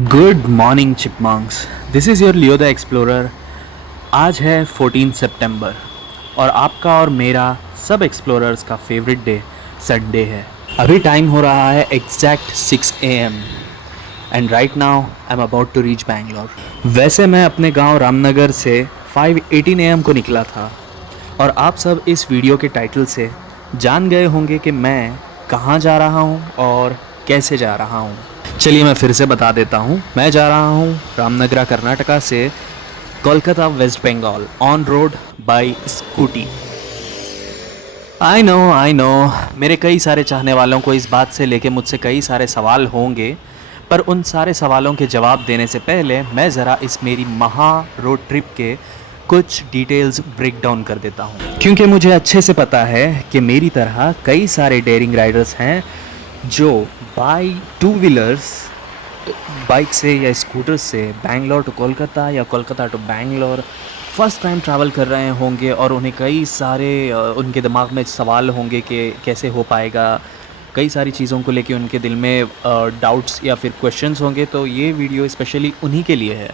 Good morning chipmunks, this is your Leo the explorer. आज है 14 सितंबर और आपका और मेरा सब एक्सप्लोरर्स का फेवरेट डे संडे है। अभी टाइम हो रहा है exact 6 AM and right now I am about to reach Bangalore. वैसे मैं अपने गांव रामनगर से 5:18 AM को निकला था और आप सब इस वीडियो के टाइटल से जान गए होंगे कि मैं कहाँ जा रहा हूँ और कैसे जा रहा हूँ। चलिए मैं फिर से बता देता हूँ। मैं जा रहा हूँ रामनगरा कर्नाटका से Kolkata West Bengal on road by scooty. I know मेरे कई सारे चाहने वालों को इस बात से लेके मुझसे कई सारे सवाल होंगे, पर उन सारे सवालों के जवाब देने से पहले मैं ज़रा इस मेरी महा रोड ट्रिप के कुछ डिटेल्स ब्रेक डाउन कर देता हूँ, क्योंकि मुझे अच्छे से पता है कि मेरी तरह कई सारे डेयरिंग राइडर्स हैं जो बाई टू व्हीलर्स बाइक से या स्कूटर से बैंगलोर टू कोलकाता या Kolkata to Bangalore first time travel कर रहे होंगे और उन्हें कई सारे उनके दिमाग में सवाल होंगे कि कैसे हो पाएगा। कई सारी चीज़ों को लेके उनके दिल में डाउट्स या फिर क्वेश्चंस होंगे, तो ये वीडियो स्पेशली उन्हीं के लिए है।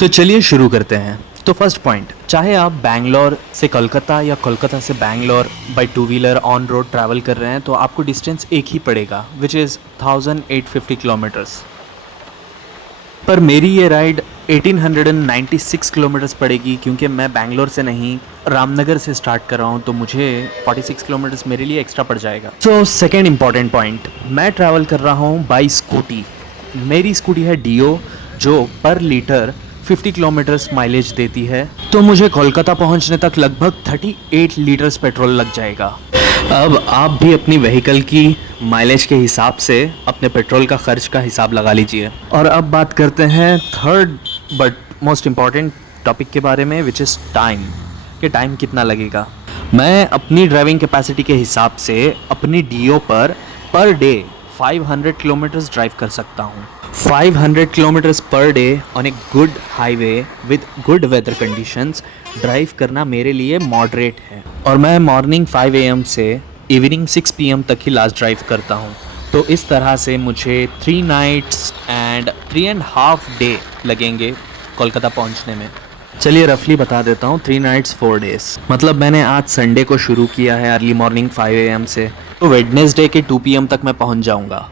तो चलिए शुरू करते हैं। तो फर्स्ट पॉइंट, चाहे आप बैंगलोर से कोलकाता या कोलकाता से Bangalore by two wheeler on road travel कर रहे हैं तो आपको डिस्टेंस एक ही पड़ेगा, विच इज़ 1850 किलोमीटर्स। पर मेरी ये राइड 1896 किलोमीटर्स पड़ेगी, क्योंकि मैं बैंगलोर से नहीं रामनगर से स्टार्ट कर रहा हूँ, तो मुझे 46 किलोमीटर्स मेरे लिए एक्स्ट्रा पड़ जाएगा। तो सेकेंड इंपॉर्टेंट पॉइंट, मैं ट्रैवल कर रहा हूँ बाई स्कूटी। मेरी स्कूटी है डियो जो पर लीटर 50 किलोमीटर्स माइलेज देती है, तो मुझे कोलकाता पहुंचने तक लगभग 38 लीटर्स पेट्रोल लग जाएगा। अब आप भी अपनी व्हीकल की माइलेज के हिसाब से अपने पेट्रोल का खर्च का हिसाब लगा लीजिए। और अब बात करते हैं third but most important topic के बारे में, विच इज़ टाइम, कि टाइम कितना लगेगा। मैं अपनी ड्राइविंग कैपेसिटी के हिसाब से अपनी do per day 500 kilometres drive कर सकता हूँ। 500 kilometres per day on a good highway with good weather conditions drive करना मेरे लिए मॉडरेट है। और मैं मॉर्निंग 5 AM से इवनिंग 6 PM तक ही लास्ट ड्राइव करता हूँ, तो इस तरह से मुझे 3 नाइट्स एंड 3.5 डे लगेंगे कोलकाता पहुँचने में। चलिए रफली बता देता हूँ, 3 नाइट्स 4 डेज़। मतलब मैंने आज संडे को शुरू किया है अर्ली मॉर्निंग 5 AM से, तो वेडनेसडे के 2 PM तक मैं पहुँच जाऊँगा।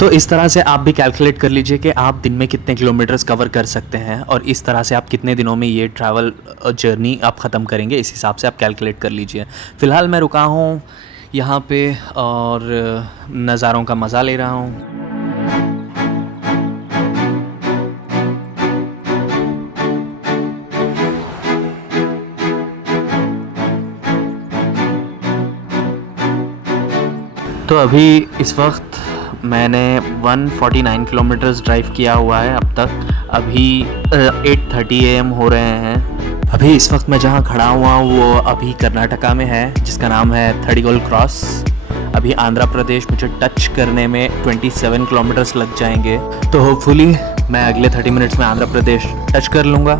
तो इस तरह से आप भी कैलकुलेट कर लीजिए कि आप दिन में कितने किलोमीटर्स कवर कर सकते हैं और इस तरह से आप कितने दिनों में ये ट्रैवल जर्नी आप ख़त्म करेंगे, इस हिसाब से आप कैलकुलेट कर लीजिए। फ़िलहाल मैं रुका हूँ यहाँ पे और नज़ारों का मज़ा ले रहा हूँ। तो अभी इस वक्त मैंने 149 किलोमीटर्स ड्राइव किया हुआ है अब तक। अभी 8:30 AM हो रहे हैं। अभी इस वक्त मैं जहाँ खड़ा हुआ हूँ वो अभी कर्नाटका में है, जिसका नाम है थड़ीगोल क्रॉस। अभी आंध्र प्रदेश मुझे टच करने में 27 किलोमीटर्स लग जाएंगे, तो होपफुली मैं अगले 30 मिनट्स में आंध्र प्रदेश टच कर लूँगा।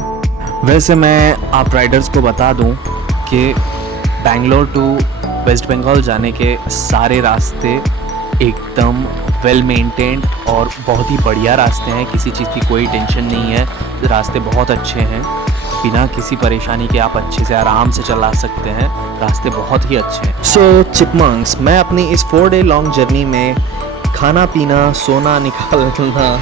वैसे मैं आप राइडर्स को बता दूँ कि बैंगलोर टू वेस्ट बंगाल जाने के सारे रास्ते एकदम वेल मेंटेन्ड और बहुत ही बढ़िया रास्ते हैं, किसी चीज़ की कोई टेंशन नहीं है। रास्ते बहुत अच्छे हैं, बिना किसी परेशानी के आप अच्छे से आराम से चला सकते हैं, रास्ते बहुत ही अच्छे हैं। सो चिपमंक्स, मैं अपनी इस 4 डे लॉन्ग जर्नी में खाना पीना सोना निकालना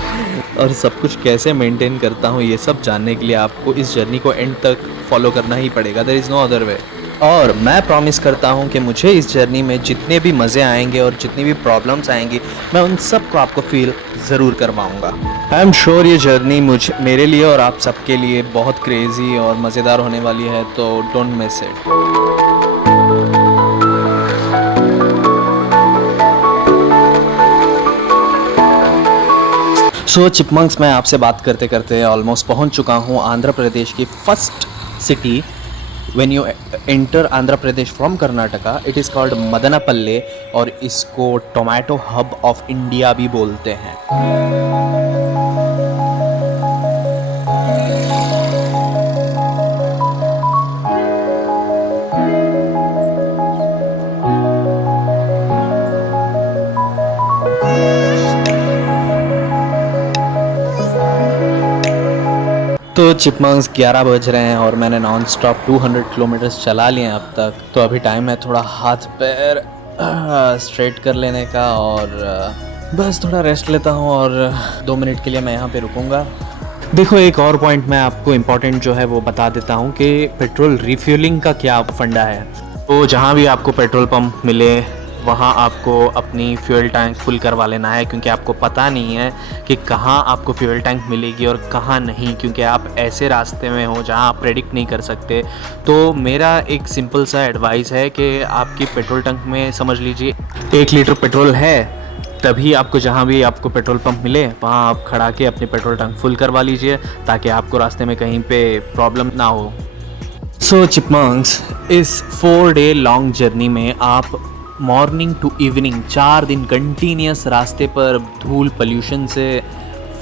और सब कुछ कैसे मेंटेन करता हूँ, ये सब जानने के लिए आपको इस जर्नी को एंड तक फॉलो करना ही पड़ेगा। There is no other way. और मैं प्रॉमिस करता हूँ कि मुझे इस जर्नी में जितने भी मज़े आएंगे और जितनी भी प्रॉब्लम्स आएंगी, मैं उन सब को आपको फील ज़रूर करवाऊँगा। आई एम श्योर ये जर्नी मेरे लिए और आप सबके लिए बहुत क्रेज़ी और मज़ेदार होने वाली है, तो don't miss it. So chipmunks, मैं आपसे बात करते करते ऑलमोस्ट पहुँच चुका हूँ आंध्र प्रदेश की first city. When you enter Andhra Pradesh from Karnataka, it is called Madanapalle और इसको टोमेटो हब ऑफ इंडिया भी बोलते हैं। तो चिपमंक्स 11 बज रहे हैं और मैंने नॉन स्टॉप 200 किलोमीटर्स चला लिए हैं अब तक। तो अभी टाइम है थोड़ा हाथ पैर स्ट्रेट कर लेने का और बस थोड़ा रेस्ट लेता हूँ और 2 मिनट के लिए मैं यहाँ पे रुकूँगा। देखो, एक और पॉइंट मैं आपको इम्पोर्टेंट जो है वो बता देता हूँ कि पेट्रोल रिफ्यूलिंग का क्या फंडा है। तो जहाँ भी आपको पेट्रोल पंप मिले वहाँ आपको अपनी फ्यूल टैंक फुल करवा लेना है, क्योंकि आपको पता नहीं है कि कहाँ आपको फ्यूल टैंक मिलेगी और कहाँ नहीं, क्योंकि आप ऐसे रास्ते में हो जहाँ आप प्रेडिक्ट नहीं कर सकते। तो मेरा एक सिंपल सा एडवाइस है कि आपकी पेट्रोल टैंक में समझ लीजिए 1 लीटर पेट्रोल है, तभी आपको जहाँ भी आपको पेट्रोल पंप मिले वहाँ आप खड़ा के अपनी पेट्रोल टैंक फुल करवा लीजिए, ताकि आपको रास्ते में कहीं पे प्रॉब्लम ना हो। सो चिपमंक्स, इस 4 डे लॉन्ग जर्नी में आप मॉर्निंग टू इवनिंग 4 दिन कंटिन्यूस रास्ते पर धूल पोल्यूशन से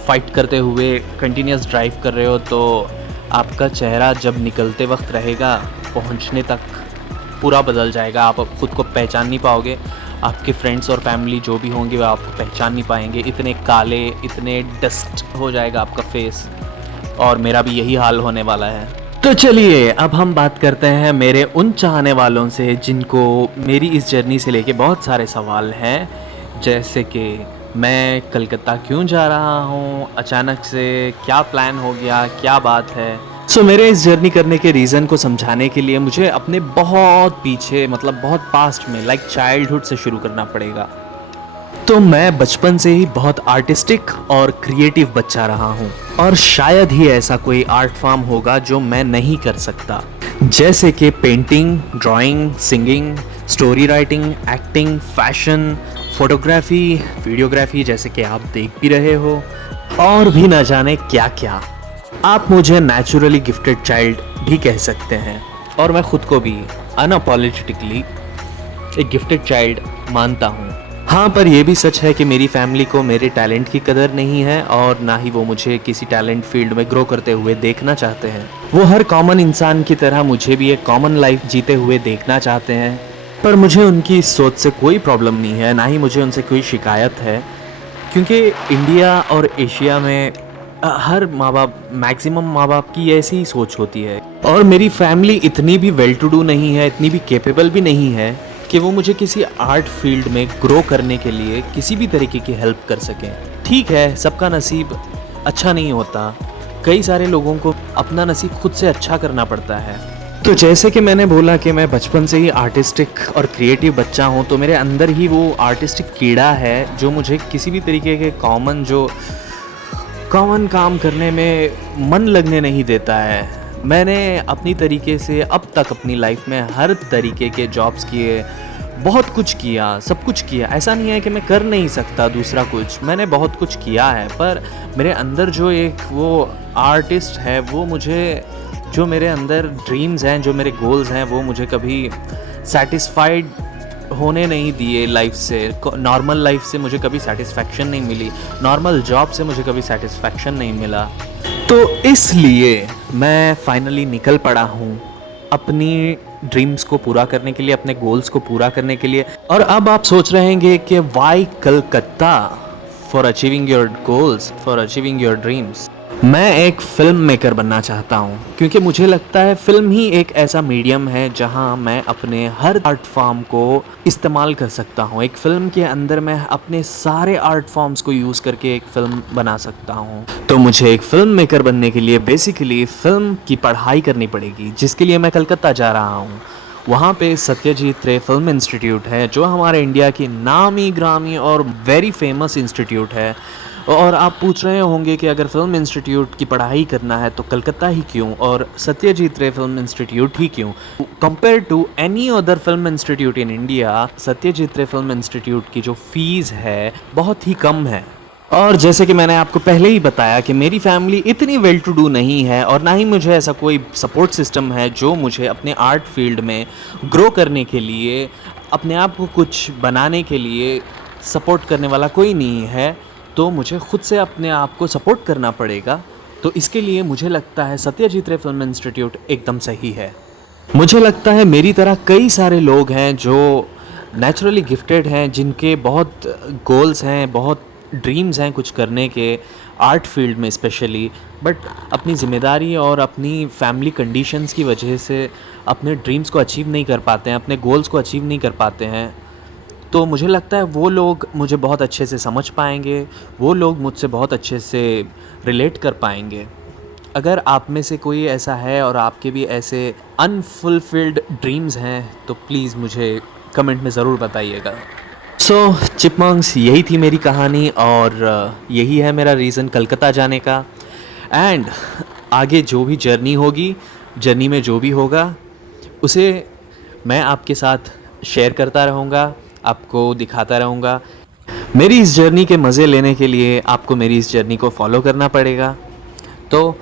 फाइट करते हुए कंटिन्यूस ड्राइव कर रहे हो, तो आपका चेहरा जब निकलते वक्त रहेगा पहुंचने तक पूरा बदल जाएगा। आप खुद को पहचान नहीं पाओगे, आपके फ्रेंड्स और फैमिली जो भी होंगे वो आपको पहचान नहीं पाएंगे। इतने काले, इतने डस्ट हो जाएगा आपका फेस, और मेरा भी यही हाल होने वाला है। तो चलिए अब हम बात करते हैं मेरे उन चाहने वालों से जिनको मेरी इस जर्नी से लेके बहुत सारे सवाल हैं, जैसे कि मैं कलकत्ता क्यों जा रहा हूँ, अचानक से क्या प्लान हो गया, क्या बात है। सो मेरे इस जर्नी करने के रीज़न को समझाने के लिए मुझे अपने बहुत पीछे, मतलब बहुत पास्ट में, लाइक चाइल्डहुड से शुरू करना पड़ेगा। तो मैं बचपन से ही बहुत आर्टिस्टिक और क्रिएटिव बच्चा रहा हूँ, और शायद ही ऐसा कोई आर्ट फॉर्म होगा जो मैं नहीं कर सकता, जैसे कि painting, drawing, singing, story writing, acting, fashion, photography, videography, जैसे कि आप देख भी रहे हो, और भी न जाने क्या क्या। आप मुझे नेचुरली गिफ्टेड चाइल्ड भी कह सकते हैं, और मैं खुद को भी अनअपॉलोजेटिकली एक गिफ्टेड चाइल्ड मानता हूँ। हाँ, पर यह भी सच है कि मेरी फैमिली को मेरे टैलेंट की कदर नहीं है, और ना ही वो मुझे किसी टैलेंट फील्ड में ग्रो करते हुए देखना चाहते हैं। वो हर कॉमन इंसान की तरह मुझे भी एक कॉमन लाइफ जीते हुए देखना चाहते हैं, पर मुझे उनकी इस सोच से कोई प्रॉब्लम नहीं है, ना ही मुझे उनसे कोई शिकायत है, क्योंकि इंडिया और एशिया में हर माँ बाप, मैक्सिमम माँ बाप की ऐसी ही सोच होती है। और मेरी फैमिली इतनी भी वेल टू डू नहीं है, इतनी भी कैपेबल भी नहीं है कि वो मुझे किसी आर्ट फील्ड में ग्रो करने के लिए किसी भी तरीके की हेल्प कर सकें। ठीक है, सबका नसीब अच्छा नहीं होता, कई सारे लोगों को अपना नसीब खुद से अच्छा करना पड़ता है। तो जैसे कि मैंने बोला कि मैं बचपन से ही आर्टिस्टिक और क्रिएटिव बच्चा हूँ, तो मेरे अंदर ही वो आर्टिस्टिक कीड़ा है जो मुझे किसी भी तरीके के कॉमन काम करने में मन लगने नहीं देता है। मैंने अपनी तरीके से अब तक अपनी लाइफ में हर तरीके के जॉब्स किए, बहुत कुछ किया, सब कुछ किया। ऐसा नहीं है कि मैं कर नहीं सकता दूसरा कुछ, मैंने बहुत कुछ किया है, पर मेरे अंदर जो एक वो आर्टिस्ट है, वो मुझे, जो मेरे अंदर ड्रीम्स हैं, जो मेरे गोल्स हैं, वो मुझे कभी सेटिस्फाइड होने नहीं दिए लाइफ से। नॉर्मल लाइफ से मुझे कभी सेटिस्फैक्शन नहीं मिली, नॉर्मल जॉब से मुझे कभी सेटिस्फैक्शन नहीं मिला। तो इसलिए मैं फाइनली निकल पड़ा हूँ अपनी ड्रीम्स को पूरा करने के लिए, अपने गोल्स को पूरा करने के लिए। और अब आप सोच रहे होंगे कि why Calcutta for achieving your goals, for achieving your dreams. मैं एक फिल्म मेकर बनना चाहता हूँ, क्योंकि मुझे लगता है फिल्म ही एक ऐसा मीडियम है जहाँ मैं अपने हर आर्ट फॉर्म को इस्तेमाल कर सकता हूँ। एक फिल्म के अंदर मैं अपने सारे आर्ट फॉर्म्स को यूज़ करके एक फ़िल्म बना सकता हूँ। तो मुझे एक फ़िल्म मेकर बनने के लिए बेसिकली फ़िल्म की पढ़ाई करनी पड़ेगी, जिसके लिए मैं कलकत्ता जा रहा हूँ। वहाँ पे सत्यजीत रे फिल्म इंस्टीट्यूट है, जो हमारे इंडिया की नामी ग्रामी और वेरी फेमस इंस्टीट्यूट है। और आप पूछ रहे होंगे कि अगर फिल्म इंस्टीट्यूट की पढ़ाई करना है तो कलकत्ता ही क्यों, और सत्यजीत रे फिल्म इंस्टीट्यूट ही क्यों। Compare to any other film institute in India, Satyajit Ray film institute की जो फीस है बहुत ही कम है। और जैसे कि मैंने आपको पहले ही बताया कि मेरी फैमिली इतनी वेल टू डू नहीं है, और ना ही मुझे ऐसा कोई सपोर्ट सिस्टम है जो मुझे अपने आर्ट फील्ड में ग्रो करने के लिए, अपने आप को कुछ बनाने के लिए सपोर्ट करने वाला कोई नहीं है। तो मुझे खुद से अपने आप को सपोर्ट करना पड़ेगा। तो इसके लिए मुझे लगता है सत्यजीत रे फिल्म इंस्टीट्यूट एकदम सही है। मुझे लगता है मेरी तरह कई सारे लोग हैं जो नेचुरली गिफ्टेड हैं, जिनके बहुत गोल्स हैं, बहुत ड्रीम्स हैं कुछ करने के, आर्ट फील्ड में स्पेशली, बट अपनी ज़िम्मेदारी और अपनी फैमिली कंडीशंस की वजह से अपने ड्रीम्स को अचीव नहीं कर पाते हैं, अपने गोल्स को अचीव नहीं कर पाते हैं। तो मुझे लगता है वो लोग मुझे बहुत अच्छे से समझ पाएंगे, वो लोग मुझसे बहुत अच्छे से रिलेट कर पाएंगे। अगर आप में से कोई ऐसा है और आपके भी ऐसे अनफुलफिल्ड ड्रीम्स हैं तो प्लीज़ मुझे कमेंट में ज़रूर बताइएगा। सो चिपमंक्स, यही थी मेरी कहानी और यही है मेरा रीज़न कलकत्ता जाने का। एंड आगे जो भी जर्नी होगी, जर्नी में जो भी होगा उसे मैं आपके साथ शेयर करता रहूँगा, आपको दिखाता रहूँगा। मेरी इस जर्नी के मज़े लेने के लिए आपको मेरी इस जर्नी को फॉलो करना पड़ेगा। तो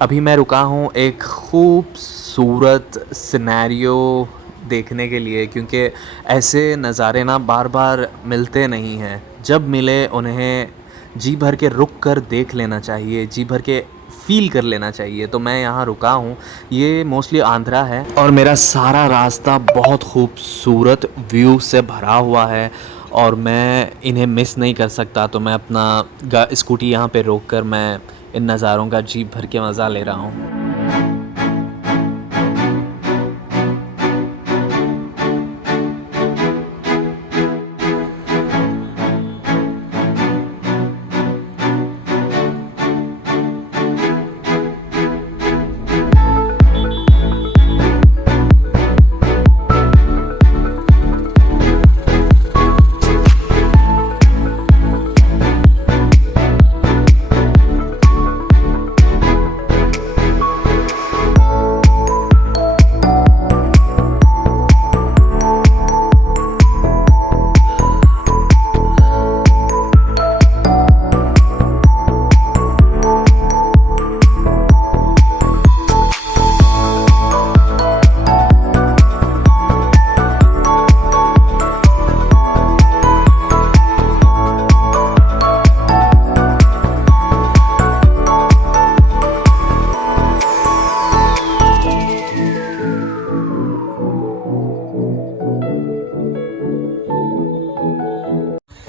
अभी मैं रुका हूँ एक खूबसूरत सिनेरियो देखने के लिए, क्योंकि ऐसे नज़ारे ना बार बार मिलते नहीं हैं। जब मिले उन्हें जी भर के रुक कर देख लेना चाहिए, जी भर के फ़ील कर लेना चाहिए। तो मैं यहाँ रुका हूँ, ये मोस्टली आंध्रा है और मेरा सारा रास्ता बहुत खूबसूरत व्यू से भरा हुआ है और मैं इन्हें मिस नहीं कर सकता। तो मैं अपना स्कूटी यहाँ पे रोक कर मैं इन नज़ारों का जी भर के मज़ा ले रहा हूँ।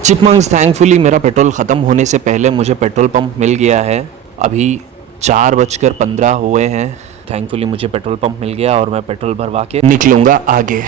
चिपमंक्स, थैंकफुली मेरा पेट्रोल ख़त्म होने से पहले मुझे पेट्रोल पंप मिल गया है। अभी 4:15 हुए हैं। थैंकफुली मुझे पेट्रोल पंप मिल गया और मैं पेट्रोल भरवा के निकलूँगा आगे।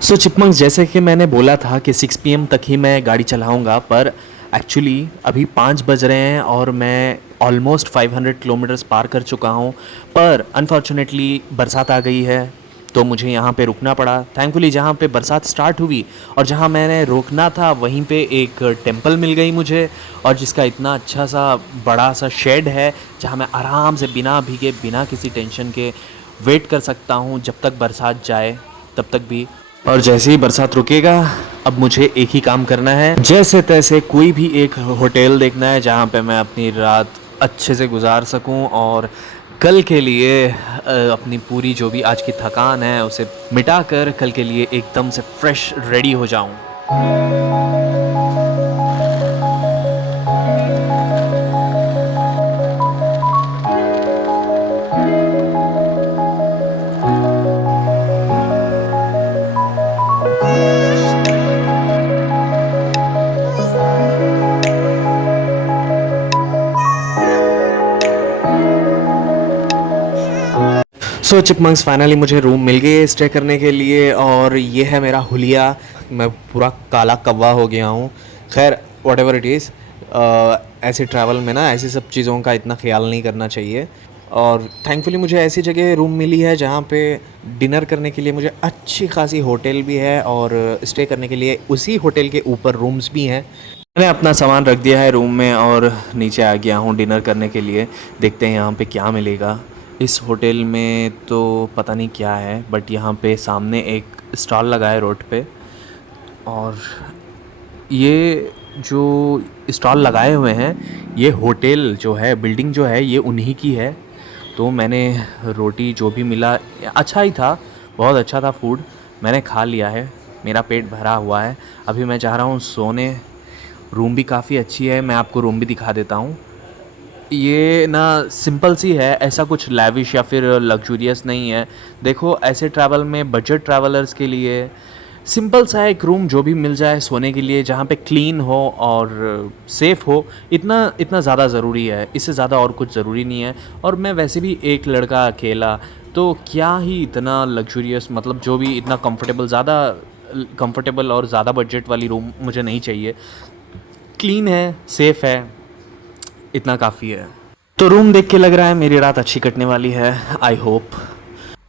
सो चिपमंक्स, जैसे कि मैंने बोला था कि 6 PM तक ही मैं गाड़ी चलाऊँगा, पर एक्चुअली अभी 5 बज रहे हैं और मैं ऑलमोस्ट 500 किलोमीटर्स पार कर चुका हूँ। पर अनफॉर्चुनेटली बरसात आ गई है तो मुझे यहाँ पे रुकना पड़ा। थैंकफुली जहाँ पे बरसात स्टार्ट हुई और जहाँ मैंने रोकना था वहीं पे एक टेंपल मिल गई मुझे, और जिसका इतना अच्छा सा बड़ा सा शेड है जहाँ मैं आराम से बिना भीगे, बिना किसी टेंशन के वेट कर सकता हूँ जब तक बरसात जाए तब तक भी। और जैसे ही बरसात रुकेगा अब मुझे एक ही काम करना है, जैसे तैसे कोई भी एक होटल देखना है जहाँ पे मैं अपनी रात अच्छे से गुजार सकूँ और कल के लिए अपनी पूरी जो भी आज की थकान है उसे मिटाकर कल के लिए एकदम से फ्रेश रेडी हो जाऊं। सो चिपमंक्स, फाइनली मुझे रूम मिल गई है स्टे करने के लिए और ये है मेरा हुलिया। मैं पूरा काला कौवा हो गया हूँ। खैर वॉट एवर इट इज़, ऐसे ट्रैवल में ना ऐसी सब चीज़ों का इतना ख्याल नहीं करना चाहिए। और थैंकफुली मुझे ऐसी जगह रूम मिली है जहाँ पे डिनर करने के लिए मुझे अच्छी खासी होटल भी है और स्टे करने के लिए उसी होटल के ऊपर रूम्स भी हैं। मैंने अपना सामान रख दिया है रूम में और नीचे आ गया हूँ डिनर करने के लिए। देखते हैं यहाँ पे क्या मिलेगा। इस होटल में तो पता नहीं क्या है, बट यहाँ पे सामने एक स्टॉल लगा है रोड पे, और ये जो स्टॉल लगाए हुए हैं ये होटल जो है, बिल्डिंग जो है ये उन्हीं की है। तो मैंने रोटी जो भी मिला अच्छा ही था, बहुत अच्छा था फूड, मैंने खा लिया है, मेरा पेट भरा हुआ है। अभी मैं जा रहा हूँ सोने। रूम भी काफ़ी अच्छी है, मैं आपको रूम भी दिखा देता हूँ। ये ना सिंपल सी है, ऐसा कुछ लैविश या फिर लग्जूरियस नहीं है। देखो ऐसे ट्रैवल में बजट ट्रैवलर्स के लिए सिंपल सा एक रूम जो भी मिल जाए सोने के लिए, जहाँ पे क्लीन हो और सेफ़ हो, इतना इतना ज़्यादा ज़रूरी है। इससे ज़्यादा और कुछ ज़रूरी नहीं है। और मैं वैसे भी एक लड़का अकेला, तो क्या ही इतना लग्जूरियस, मतलब जो भी इतना कंफर्टेबल, ज़्यादा कंफर्टेबल और ज़्यादा बजट वाली रूम मुझे नहीं चाहिए। क्लीन है, सेफ़ है, इतना काफ़ी है। तो रूम देख के लग रहा है मेरी रात अच्छी कटने वाली है, आई होप।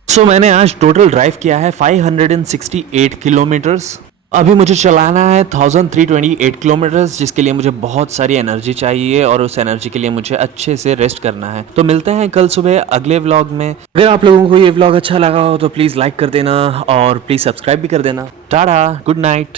सो मैंने आज टोटल ड्राइव किया है 568 किलोमीटर्स। अभी मुझे चलाना है 1328 किलोमीटर्स, जिसके लिए मुझे बहुत सारी एनर्जी चाहिए और उस एनर्जी के लिए मुझे अच्छे से रेस्ट करना है। तो मिलते हैं कल सुबह अगले व्लॉग में। अगर आप लोगों को ये व्लॉग अच्छा लगा हो तो प्लीज़ लाइक कर देना और प्लीज़ सब्सक्राइब भी कर देना। Tata, good night.